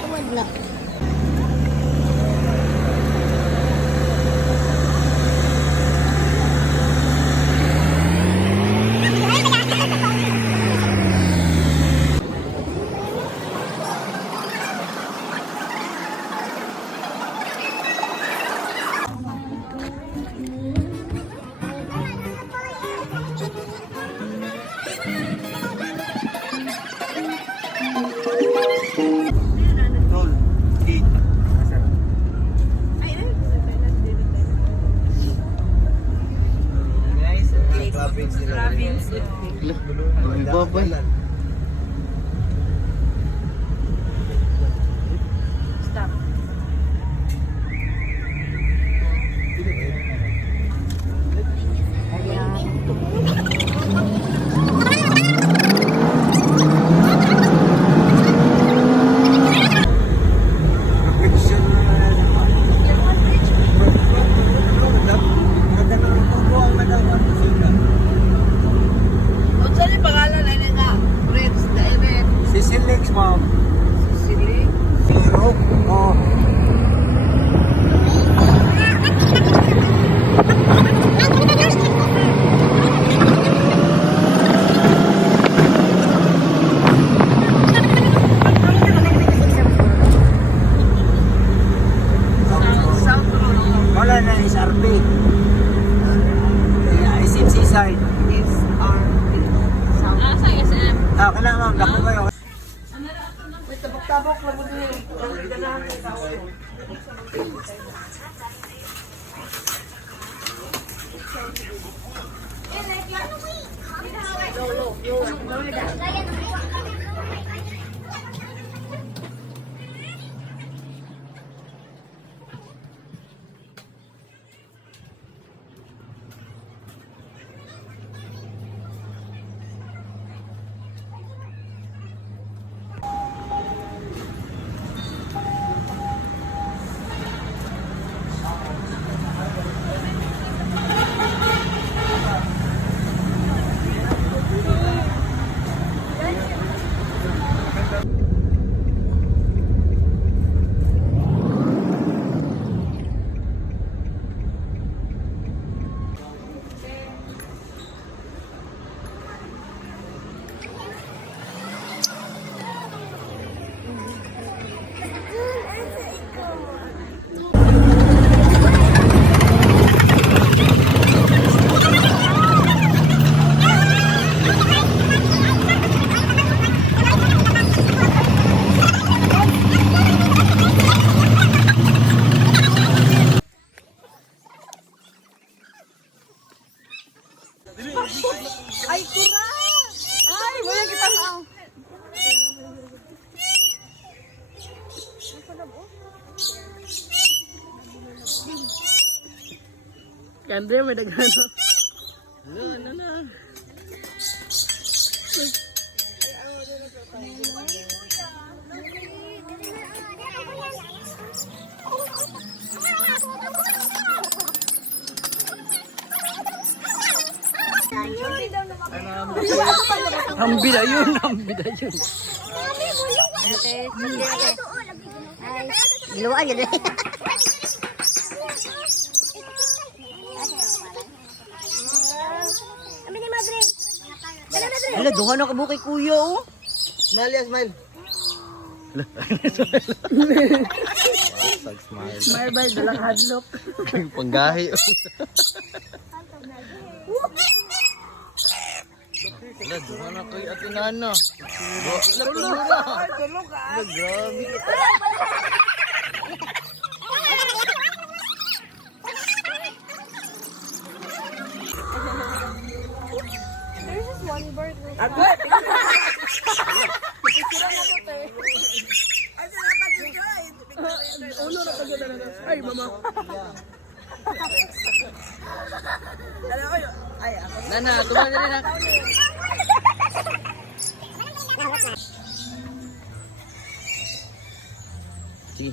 tuwad na. Stop. Sisilex, ma'am. Sili. Sirop? Oo. Wala na SRP. SMC side. SRP. Sa SM. Kala ma'am, dako kayo. Tabok lang mo din. Ay, kura! Ay, wala kita na. Kande, may nagano. Ano na. Hambi na yun, hambi na yun. Giluan yun eh. Kami ni Madre. Ala, duha na kabukay kuya, oh. Smile, smile. Smile ba? Dalang hadlok. Panggahi, oh. Ala, duha na kay Ate Nana. Tulog ka. Tulog ka. Ala, grabe. There's just one bird. Agad! Uno na kagad na. Ay, mama. Nana, tuwa na rin ako. Sige,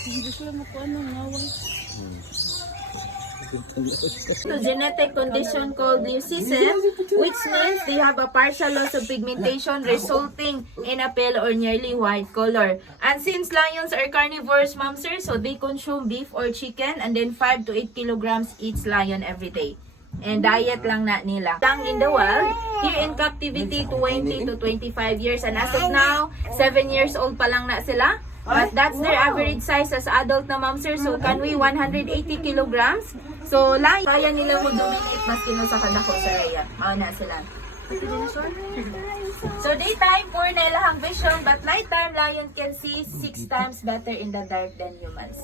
Hindi sila makuha ng ngawang. to genetic condition called leucism, which means they have a partial loss of pigmentation resulting in a pale or nearly white color. And since lions are carnivores, ma'am sir, so they consume beef or chicken and then 5 to 8 kilograms each lion every day. And diet lang na nila. Lang in the wild, here in captivity 20 to 25 years. And as of now, 7 years old pa lang na sila. But that's their average size as adult na ma'am sir. So can we 180 kilograms? So kaya nila mo dominate mas kino sa kadako sa area. Mao na sila. So daytime, poor na ilang vision, but nighttime, lion can see 6 times better in the dark than humans.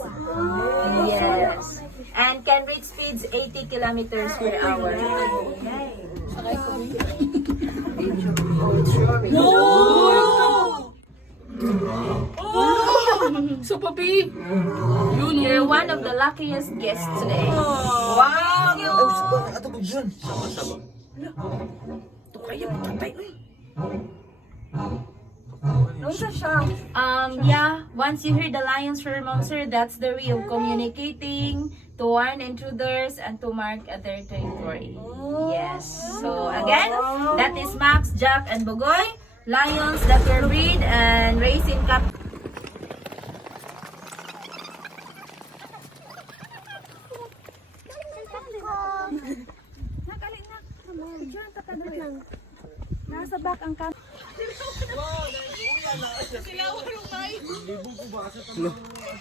Yes. And can reach speeds 80 kilometers per hour. So, papi. You're one of the luckiest guests today. Wow! Ato ba dyan? Yeah, once you hear the lion's roar, ma'am sir, that's their way of communicating, to warn intruders, and to mark their territory. Yes. So again, that is Max, Jack, and Bogoy, lions that were bred and raised in cap. Nasa back ang kam.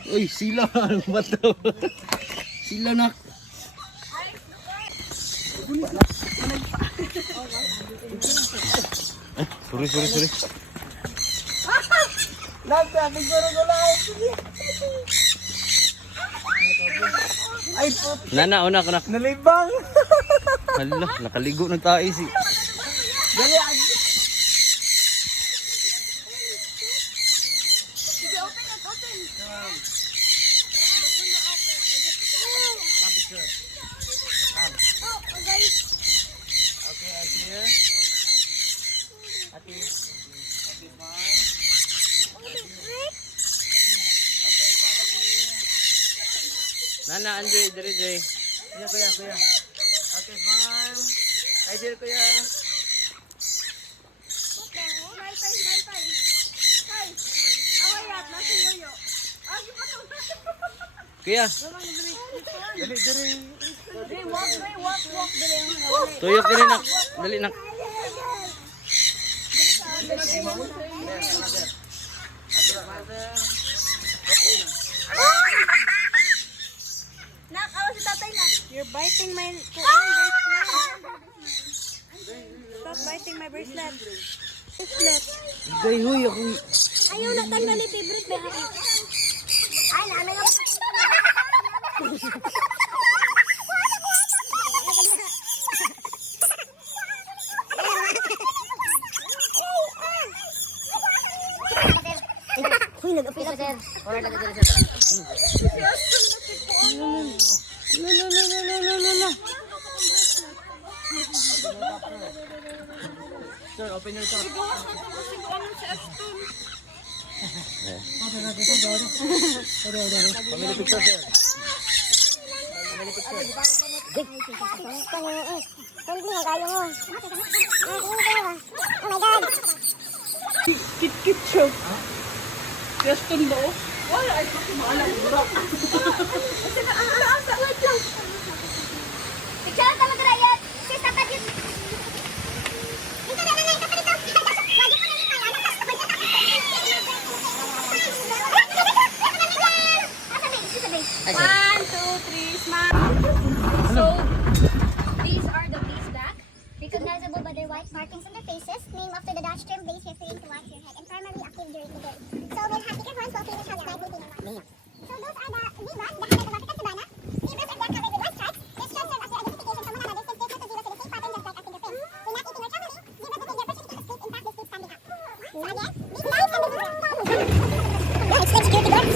Uy, sila. Ano ba ito? Sila na. Sorry. Nana, una ko na. Nalibang. Hala, nakaligo ng tayo si. Nana, Andre, Dre. Kuya. Okay, fine. Ay, dear, kuya. Kuya. Tuyok din nak. Dali nak. Nak, awas si tatay nak. You're biting my bracelet. Stop biting my bracelet. Gay, huy, ako. Ayaw na tan mali favorite ba ako. Ay, nana nga. Uy, nag-apil sir. Wala na dito sir. No. Sir, open your door. Family picture, sir. Family picture. Oh my God! Kit siya. Question ba o? Wala, ay ko maalam. Wait lang. Picture ka mag-riot. Sis, dapat yun. Dito na lang, dapat dito. Wagi ko na yung kaya. 1, 2, 3, smile. So, these are the bees back. Recognizable by their white markings on their faces, named after the Dutch term base referring to wash your head, and primarily active during the day. So, we'll have thicker horns while females have slightly thinner ones. So, those are the zebras, the highlight of African savanna. Zebras are black covered with white stripes. This shows them as their identification from one another since there's no zebras with the same pattern just like our fingerprints. When not eating or traveling, zebras will take their first to sleep. In fact, they sleep standing up. So again, these lions and the zebras. Yeah, it's like security guards.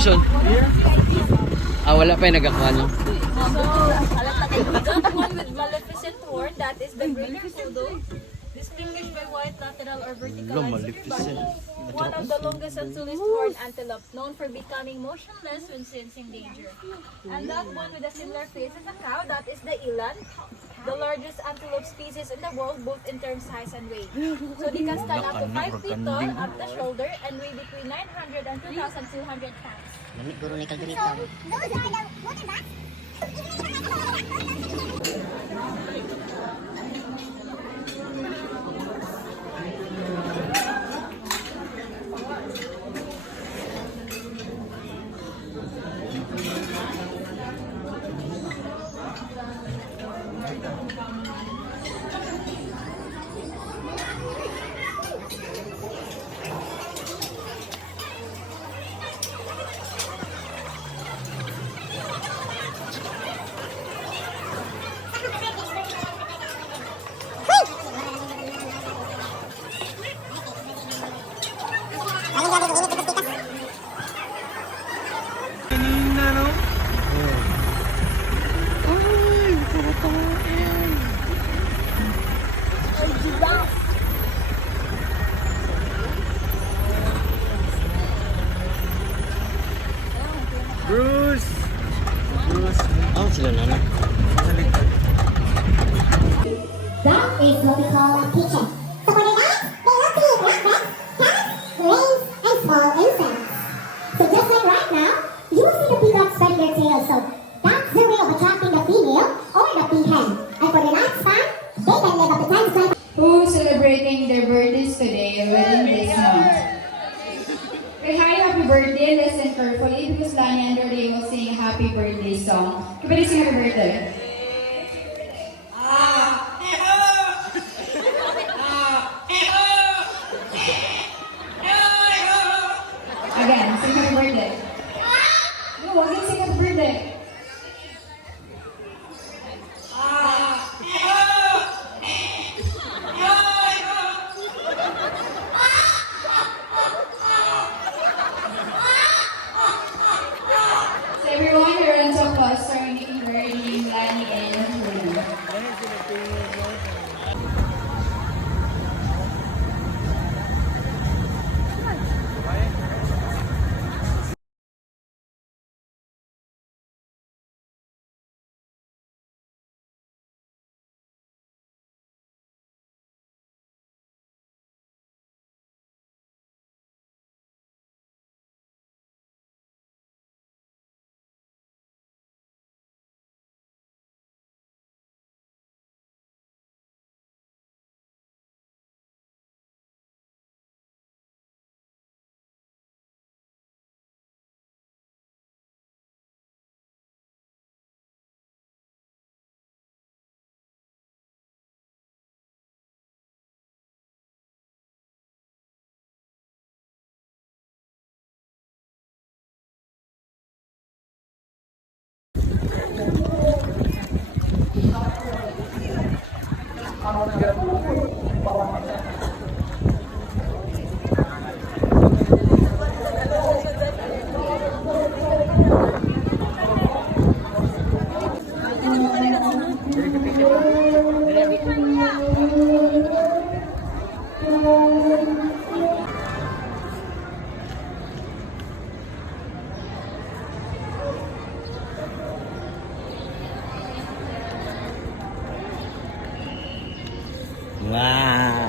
option. Ah, wala pa yung nagakuha no? That one with Maleficent horn, that is the greater kudu. Distinguished by white lateral or vertical Wala, lines of Maleficent. body. One of the longest and tallest horned antelope, known for becoming motionless when sensing danger. And that one with a similar face as a cow, that is the eland, the largest antelope species in the world, both in terms of size and weight. So they can stand up to 5 feet tall at the shoulder and weigh between 900 and 2,200 pounds. So, those are the water bats. Bruce! Bruce. Oh, sila na. That is what we call a kitchen. So for the night, they love to eat rats, cats, rains, and small insects. So just like right now, you will see the peacocks spread their tails. So that's the way of attracting the female or the peahen. And for the night's time, they can live up to times like Who is celebrating their birthdays today within this month? Okay, hi, happy birthday. Listen carefully because Lani and Doreen will sing a happy birthday song. Everybody sing happy birthday. Again, sing happy birthday. No, again, sing happy birthday. So everyone, your round of applause for making Bernie, Lani, and Bruno. Wow!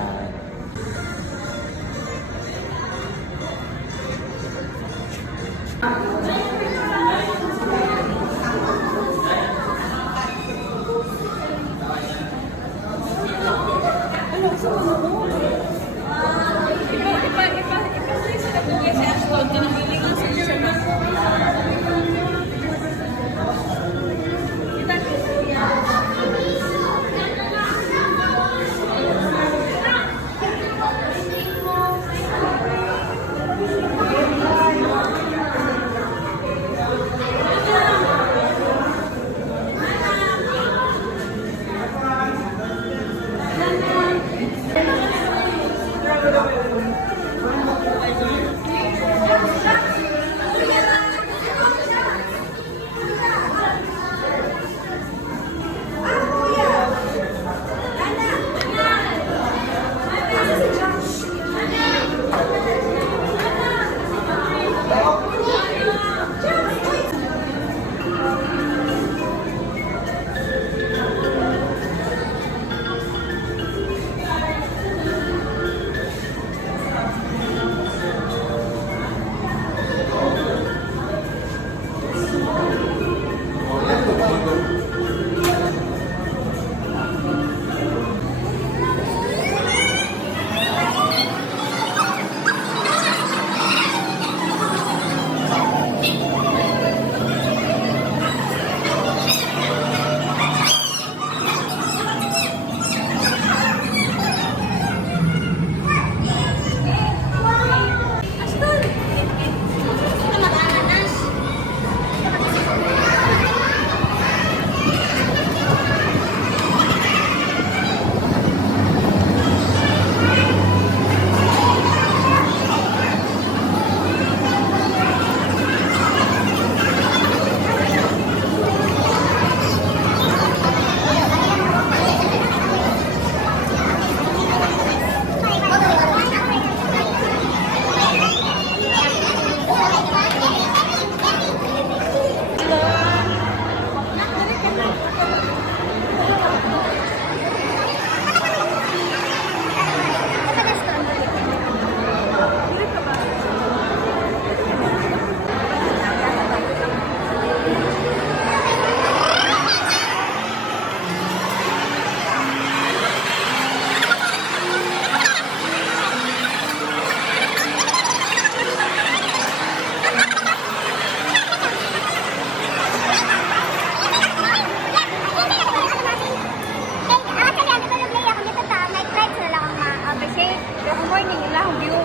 ilang view.